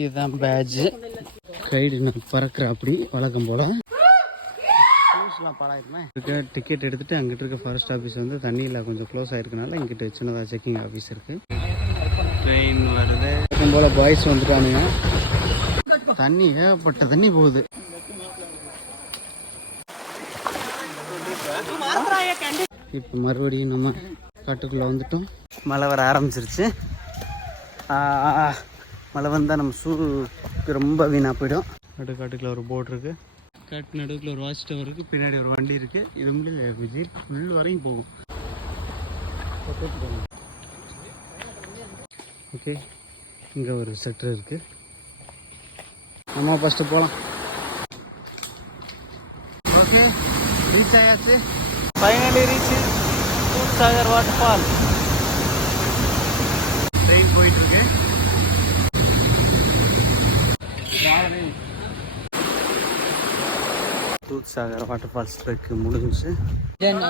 இதுதான் badge. Guide பறக்கிற அப்படி வழக்கம் போல் ஷூஸ்லாம் பாலாயிருக்குமே. டிக்கெட் எடுத்துகிட்டு அங்கிட்டு இருக்க ஃபாரஸ்ட் ஆஃபீஸ் வந்து தண்ணியில் கொஞ்சம் க்ளோஸ் ஆகிருக்கனால இங்கிட்ட சின்னதாக செக்கிங் ஆஃபீஸ் இருக்குது. ட்ரெயின் வருது. வழக்கம் போல் பாய்ஸ் வந்துட்டானுங்க. தண்ணி ஏகப்பட்ட தண்ணி போகுது. இப்போ மறுபடியும் நம்ம காட்டுக்குள்ளே வந்துட்டோம். மழை வர ஆரம்பிச்சிருச்சு. மழை வந்தால் நம்ம ஷூக்கு ரொம்ப வீணாக போயிடும். காட்டுக்குள்ளே ஒரு போட் இருக்குது. காட்டு நடுவுக்குள்ள ஒரு வாட்ச் டவர் இருக்குது. பின்னாடி ஒரு வண்டி இருக்குது. இது வந்து விஜய் ஃபுல் வரையும் போகும். ஓகே, இங்கே ஒரு செக்டர் இருக்குது. நம்ம ஃபஸ்ட்டு போகலாம். ஓகே, ரீச் ஆயாச்சு. Finally reach Dudhsagar water fall. Train போயிட்டுருக்கு. தூத்சாகர் வாட்டர் ஃபால்ஸ் ட்ரெக் முடிஞ்சிச்சு. தென்